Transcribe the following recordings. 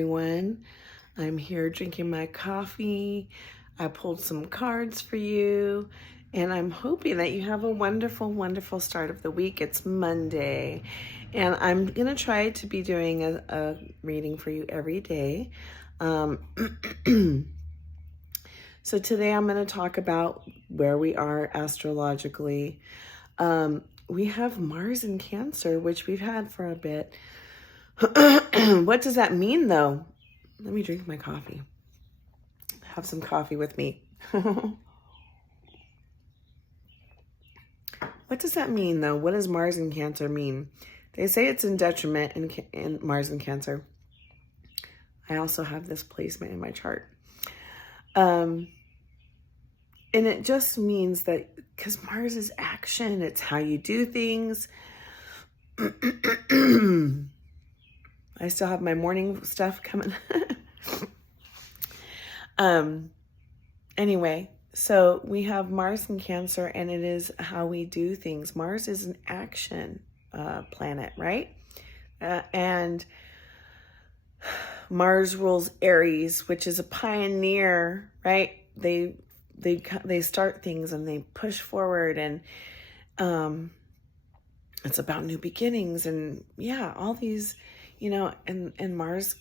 everyone. I'm here drinking my coffee. I pulled some cards for you, and I'm hoping that you have a wonderful, wonderful start of the week. It's Monday, and I'm going to try to be doing a reading for you every day. So today I'm going to talk about where we are astrologically. We have Mars in Cancer, which we've had for a bit. What does that mean, though? Let me drink my coffee. Have some coffee with me. What does that mean, though? What does Mars in Cancer mean? They say it's in detriment in Mars in Cancer. I also have this placement in my chart. And it just means that because Mars is action, it's how you do things. I still have my morning stuff coming. Anyway, so we have Mars in Cancer, and it is how we do things. Mars is an action planet, right? And Mars rules Aries, which is a pioneer, right? They start things and they push forward, and it's about new beginnings, and yeah, all these, and Mars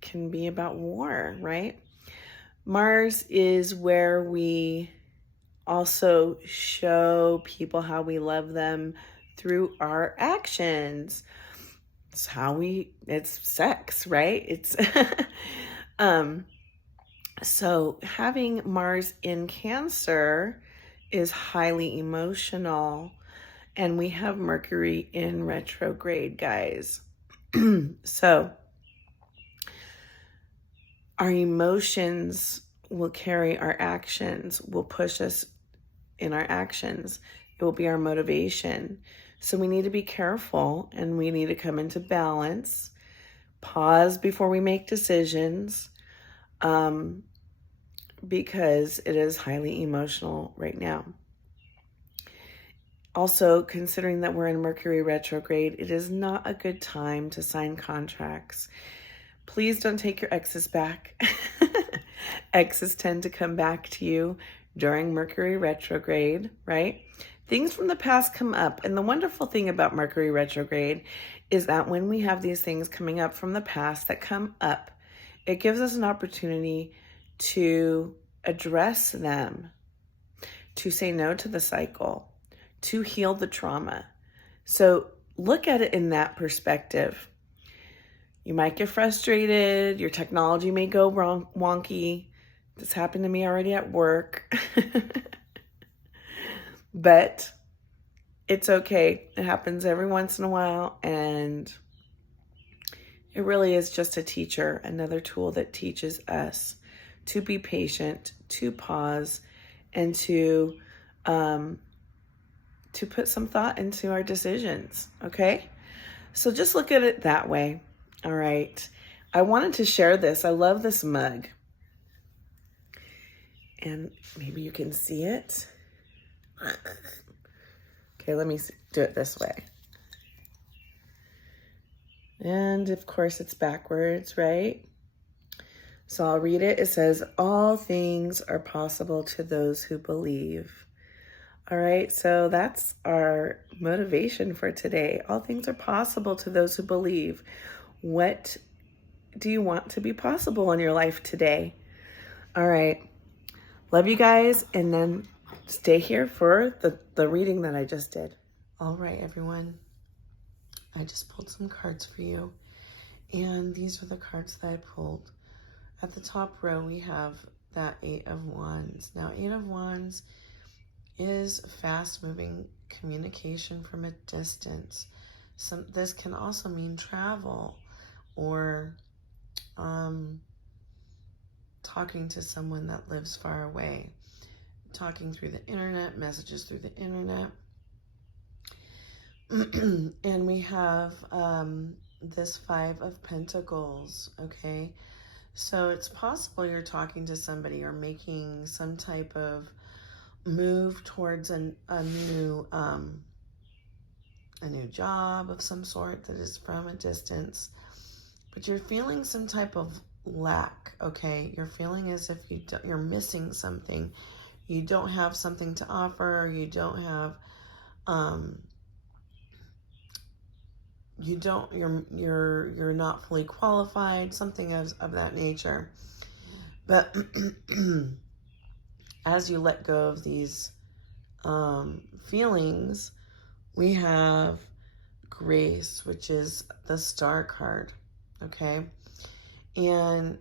can be about war, right? Mars is where we also show people how we love them through our actions. It's sex, right? It's so having Mars in Cancer is highly emotional, and we have Mercury in retrograde, guys. So our emotions will carry our actions, will push us in our actions. It will be our motivation. So we need to be careful, and we need to come into balance, pause before we make decisions, because it is highly emotional right now. Also, considering that we're in Mercury retrograde, it is not a good time to sign contracts. Please don't take your exes back. Exes tend to come back to you during Mercury retrograde, right? Things from the past come up. And the wonderful thing about Mercury retrograde is that when we have these things coming up from the past that come up, it gives us an opportunity to address them, to say no to the cycle, to heal the trauma. So look at it in that perspective. You might get frustrated. Your technology may go wonky. This happened to me already at work. But it's okay. It happens every once in a while. And it really is just a teacher, another tool that teaches us to be patient, to pause, and to put some thought into our decisions, okay? So just look at it that way. All right. I wanted to share this. I love this mug. And maybe you can see it. Okay, let me do it this way. And of course it's backwards, right? So I'll read it. It says, all things are possible to those who believe. All right, so that's our motivation for today. All things are possible to those who believe. What do you want to be possible in your life today? All right. Love you guys. And then stay here for the reading that I just did. All right, everyone. I just pulled some cards for you. And these are the cards that I pulled. At the top row, we have that 8 of Wands. Now, 8 of Wands is fast-moving communication from a distance. This can also mean travel, or talking to someone that lives far away, talking through the internet, messages through the internet. And we have this 5 of Pentacles, okay? So it's possible you're talking to somebody or making some type of move towards a new job of some sort that is from a distance. but you're feeling some type of lack, okay? You're feeling as if you're missing something. You don't have something to offer. You don't have, you're not fully qualified, something of that nature. But as you let go of these feelings, we have grace, which is the Star card, okay? And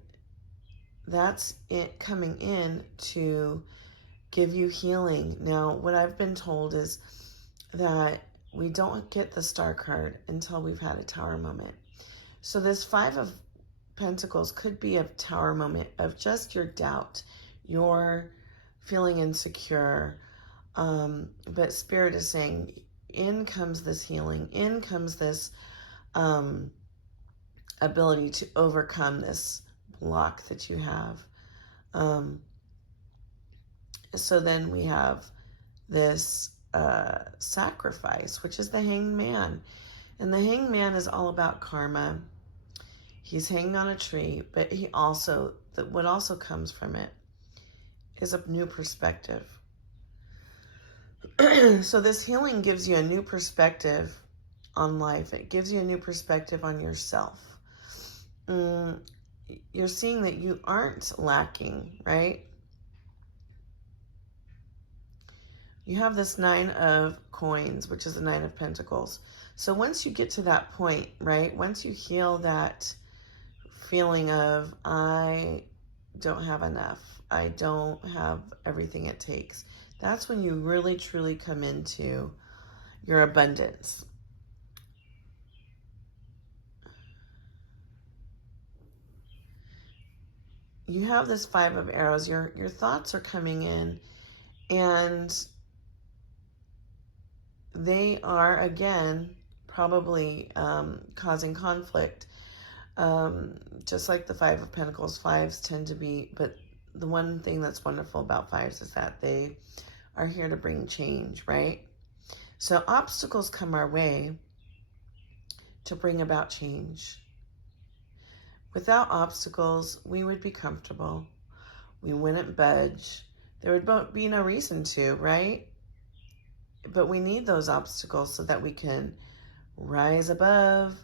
that's it coming in to give you healing. Now, what I've been told is that we don't get the Star card until we've had a Tower moment. So this Five of Pentacles could be a Tower moment of just your doubt, your feeling insecure. But Spirit is saying, in comes this healing, in comes this ability to overcome this block that you have. So then we have this sacrifice, which is the Hanged Man. And the Hanged Man is all about karma. He's hanging on a tree, but what also comes from it is a new perspective. So this healing gives you a new perspective on life. It gives you a new perspective on yourself. You're seeing that you aren't lacking, right? You have this Nine of Coins, which is the Nine of Pentacles. So once you get to that point, right, once you heal that feeling of, I don't have enough, I don't have everything it takes, that's when you really, truly come into your abundance. You have this Five of Arrows. Your thoughts are coming in, and they are, again, probably causing conflict. Just like the Five of Pentacles, fives tend to be, but the one thing that's wonderful about fives is that they are here to bring change, right? So obstacles come our way to bring about change. Without obstacles, we would be comfortable. We wouldn't budge. There would be no reason to, right? But we need those obstacles so that we can rise above,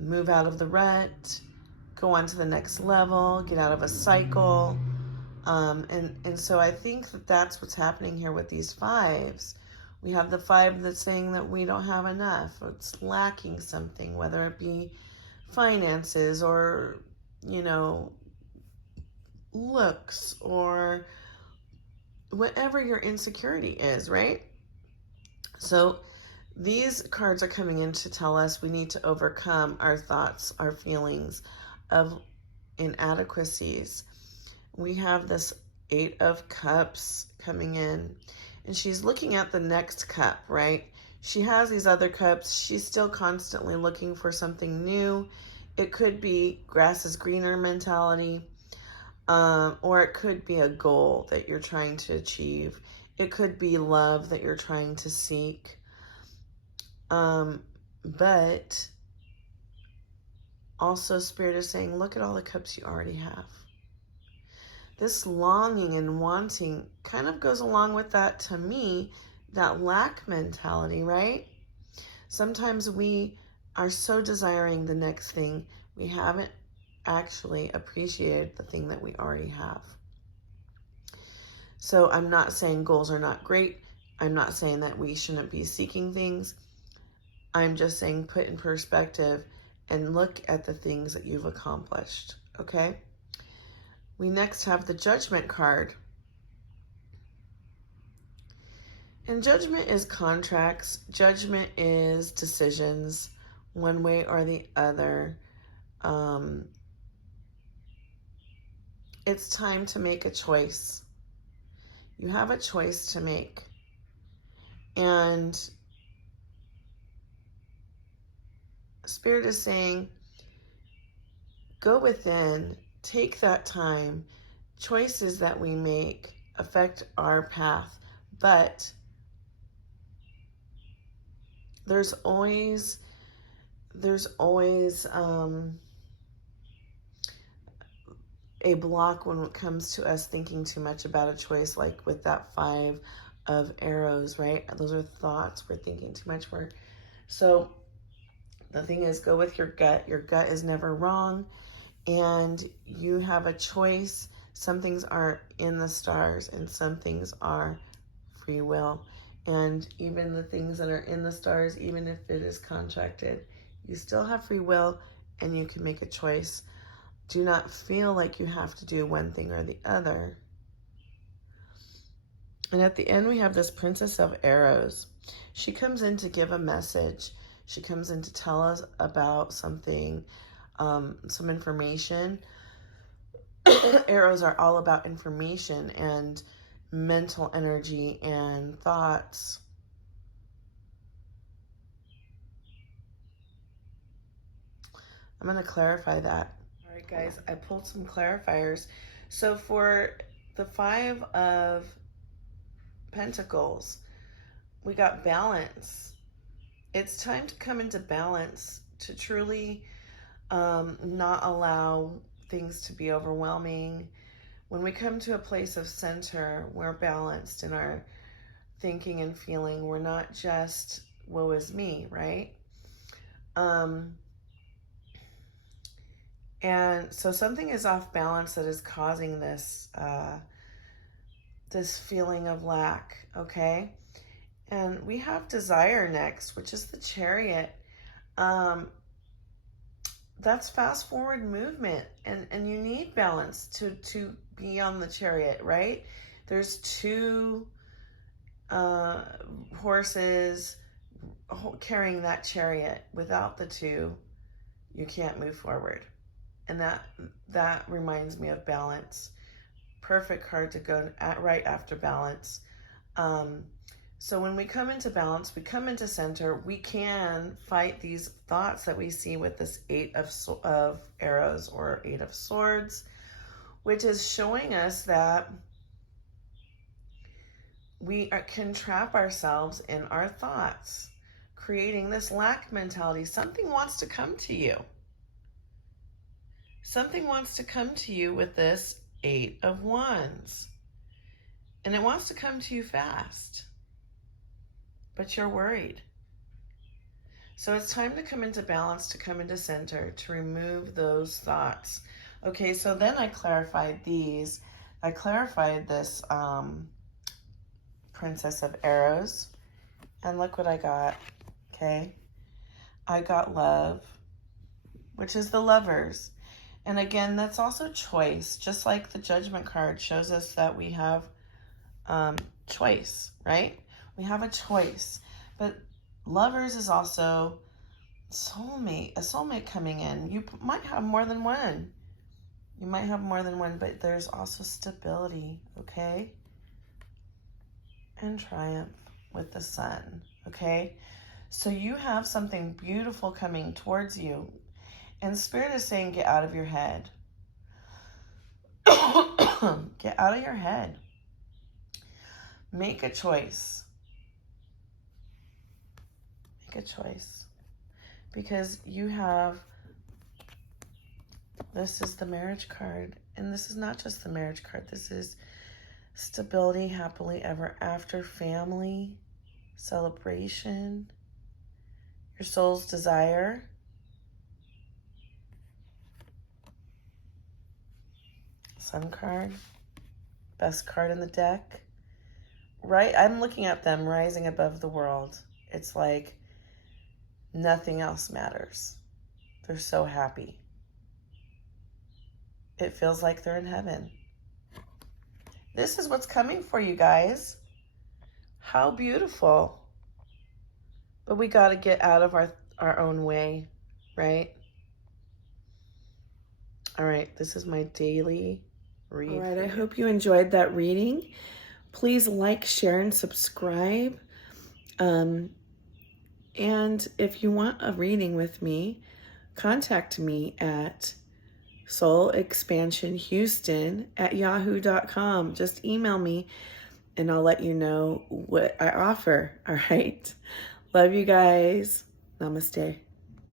move out of the rut, go on to the next level, get out of a cycle. And so I think that that's what's happening here with these fives. We have the five that's saying that we don't have enough, or it's lacking something, whether it be finances or, looks or whatever your insecurity is, right? So these cards are coming in to tell us we need to overcome our thoughts, our feelings of inadequacies. We have this Eight of Cups coming in, and she's looking at the next cup, right? She has these other cups. She's still constantly looking for something new. It could be grass is greener mentality, or it could be a goal that you're trying to achieve. It could be love that you're trying to seek. But also Spirit is saying, look at all the cups you already have. This longing and wanting kind of goes along with that, to me, that lack mentality, right? Sometimes we are so desiring the next thing, we haven't actually appreciated the thing that we already have. So I'm not saying goals are not great. I'm not saying that we shouldn't be seeking things. I'm just saying put in perspective and look at the things that you've accomplished, okay? We next have the Judgment card. And Judgment is contracts. Judgment is decisions, one way or the other. It's time to make a choice. You have a choice to make. And Spirit is saying, go within, take that time. Choices that we make affect our path, but there's always a block when it comes to us thinking too much about a choice, like with that 5 of arrows, right? Those are thoughts. We're thinking too much. So the thing is, go with your gut. Your gut is never wrong, and you have a choice. Some things are in the stars and some things are free will. And even the things that are in the stars, even if it is contracted, you still have free will and you can make a choice. Do not feel like you have to do one thing or the other. And at the end, we have this Princess of Arrows. She comes in to give a message. She comes in to tell us about something, some information. Arrows are all about information and mental energy and thoughts. I'm going to clarify that. All right, guys, I pulled some clarifiers. So for the 5 of Pentacles, we got balance. It's time to come into balance, to truly not allow things to be overwhelming. When we come to a place of center, we're balanced in our thinking and feeling. We're not just woe is me, right? And so something is off balance that is causing this this feeling of lack, okay? And we have desire next, which is the Chariot. That's fast forward movement, and you need balance to be on the Chariot, right? There's 2 horses carrying that chariot. Without the 2, you can't move forward. And that reminds me of balance. Perfect card to go at right after balance. So when we come into balance, we come into center, we can fight these thoughts that we see with this 8 of arrows or 8 of swords, which is showing us that we can trap ourselves in our thoughts, creating this lack mentality. Something wants to come to you. Something wants to come to you with this 8 of Wands. And it wants to come to you fast. But you're worried. So it's time to come into balance, to come into center, to remove those thoughts. Okay, so then I clarified these. I clarified this Princess of Arrows. And look what I got, okay? I got love, which is the Lovers. And again, that's also choice. Just like the Judgment card shows us that we have choice, right? We have a choice. But Lovers is also soulmate, a soulmate coming in. You might have more than one. You might have more than one, but there's also stability, okay? And triumph with the Sun, okay? So you have something beautiful coming towards you. And Spirit is saying, get out of your head. Get out of your head. Make a choice. Make a choice. Because you have, this is the Marriage card. And this is not just the Marriage card. This is stability, happily ever after, family, celebration, your soul's desire. Sun card, best card in the deck. Right, I'm looking at them rising above the world. It's like nothing else matters. They're so happy. It feels like they're in heaven. This is what's coming for you guys. How beautiful. But we got to get out of our own way, right? All right, this is my daily read. All right, I hope you enjoyed that reading. Please like, share, and subscribe. And if you want a reading with me, contact me at Soulexpansionhouston@yahoo.com. Just email me and I'll let you know what I offer. All right. Love you guys. Namaste.